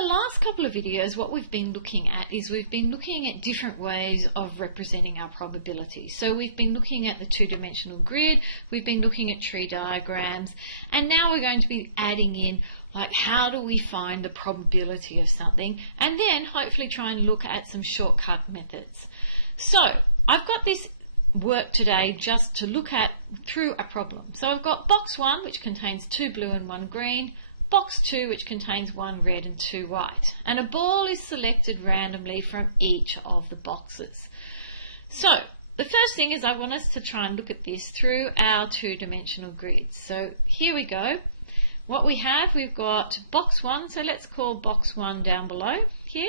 the last couple of videos, what we've been looking at is we've been looking at different ways of representing our probability. So we've been looking at the two-dimensional grid, we've been looking at tree diagrams, and now we're going to be adding in like how do we find the probability of something, and then hopefully try and look at some shortcut methods. So I've got this work today just to look at through a problem. So I've got box 1, which contains 2 blue and 1 green, box 2, which contains 1 red and 2 white, and a ball is selected randomly from each of the boxes. So the first thing is I want us to try and look at this through our two-dimensional grid. So here we go. What we have, we've got box 1, so let's call box 1 down below here.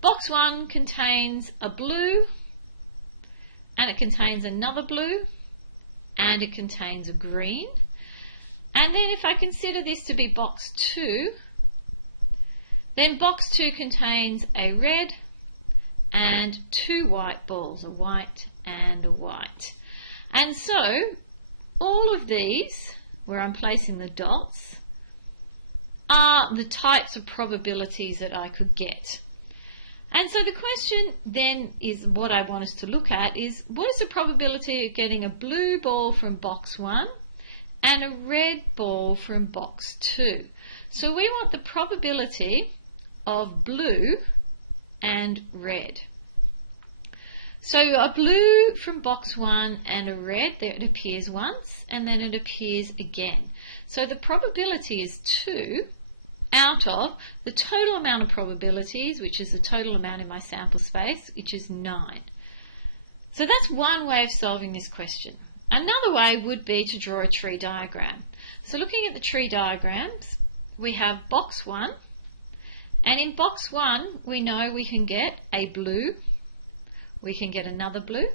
Box 1 contains a blue, and it contains another blue, and it contains a green. And then if I consider this to be box 2, then box 2 contains a red and 2 white balls, a white and a white. And so all of these, where I'm placing the dots, are the types of probabilities that I could get. And so the question then is, what I want us to look at is, what is the probability of getting a blue ball from box 1 and a red ball from box 2? So we want the probability of blue and red. So a blue from box 1 and a red, there it appears once and then it appears again. So the probability is 2 out of the total amount of probabilities, which is the total amount in my sample space, which is 9. So that's one way of solving this question. Another way would be to draw a tree diagram. So looking at the tree diagrams, we have box 1, and in box 1 we know we can get a blue, we can get another blue,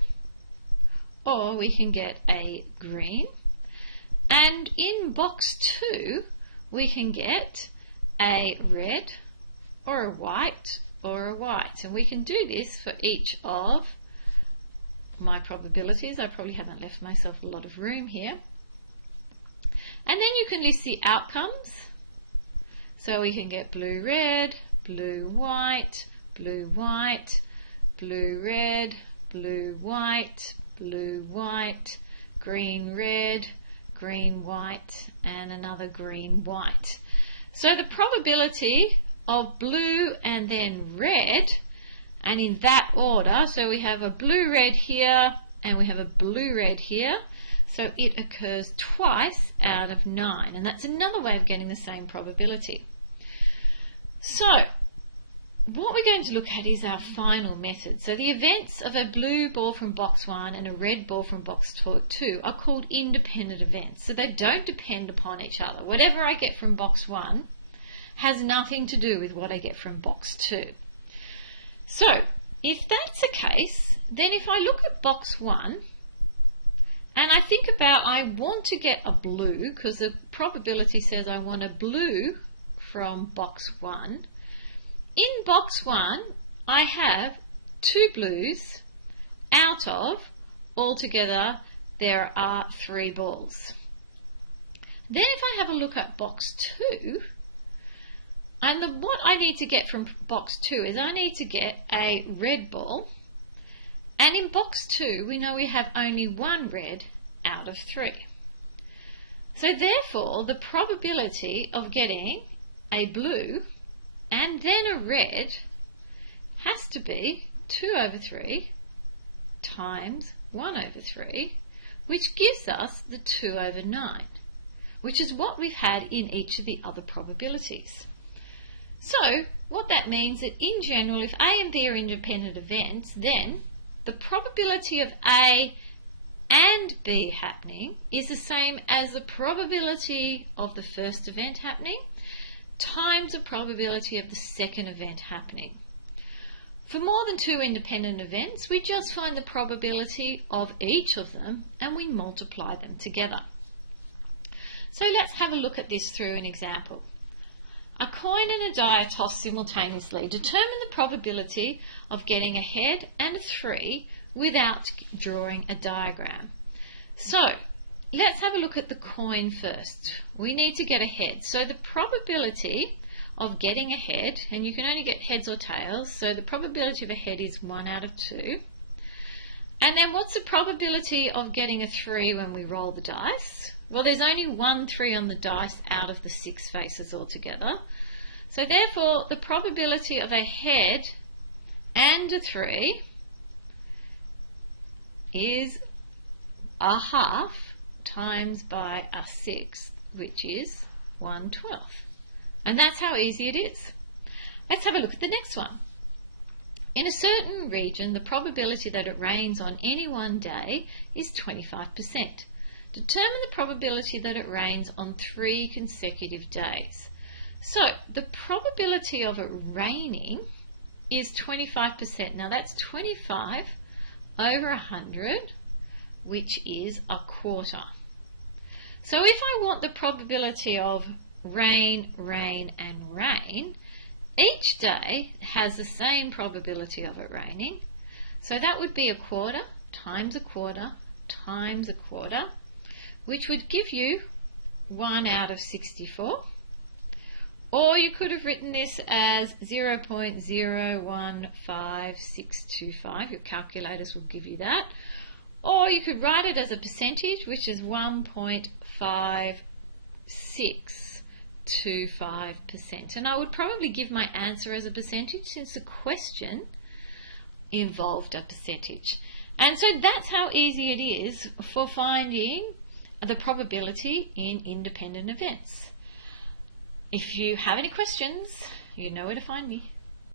or we can get a green, and in box 2 we can get a red or a white or a white, and we can do this for each of my probabilities. I probably haven't left myself a lot of room here. And then you can list the outcomes. So we can get blue red, blue white, blue white, blue red, blue white, blue white, green red, green white, and another green white. So the probability of blue and then red, and in that order, so we have a blue red here and we have a blue red here, so it occurs twice out of 9, and that's another way of getting the same probability. So what we're going to look at is our final method. So the events of a blue ball from box 1 and a red ball from box 2 are called independent events. So they don't depend upon each other. Whatever I get from box 1 has nothing to do with what I get from box 2. So if that's the case, then if I look at box 1 and I think about I want to get a blue, because the probability says I want a blue from box 1, in box 1, I have 2 blues out of, altogether, there are 3 balls. Then if I have a look at box 2, and what I need to get from box 2 is I need to get a red ball, and in box 2 we know we have only 1 red out of 3. So therefore the probability of getting a blue and then a red has to be 2 over 3 times 1 over 3, which gives us the 2 over 9, which is what we've had in each of the other probabilities. So what that means that in general, if A and B are independent events, then the probability of A and B happening is the same as the probability of the first event happening times the probability of the second event happening. For more than 2 independent events, we just find the probability of each of them and we multiply them together. So let's have a look at this through an example. A coin and a die are tossed simultaneously. Determine the probability of getting a head and a 3 without drawing a diagram. So let's have a look at the coin first. We need to get a head. So the probability of getting a head, and you can only get heads or tails, so the probability of a head is 1 out of 2. And then what's the probability of getting a 3 when we roll the dice? Well, there's only 1 3 on the dice out of the 6 faces altogether. So therefore, the probability of a head and a 3 is a half times by a 6, which is 1/12. And that's how easy it is. Let's have a look at the next one. In a certain region, the probability that it rains on any one day is 25%. Determine the probability that it rains on 3 consecutive days. So the probability of it raining is 25%. Now that's 25 over 100, which is a quarter. So if I want the probability of rain, rain, and rain, each day has the same probability of it raining. So that would be a quarter times a quarter times a quarter, which would give you 1 out of 64. Or you could have written this as 0.015625. Your calculators will give you that. Or you could write it as a percentage, which is 1.5625%. And I would probably give my answer as a percentage since the question involved a percentage. And so that's how easy it is for finding the probability in independent events. If you have any questions, you know where to find me.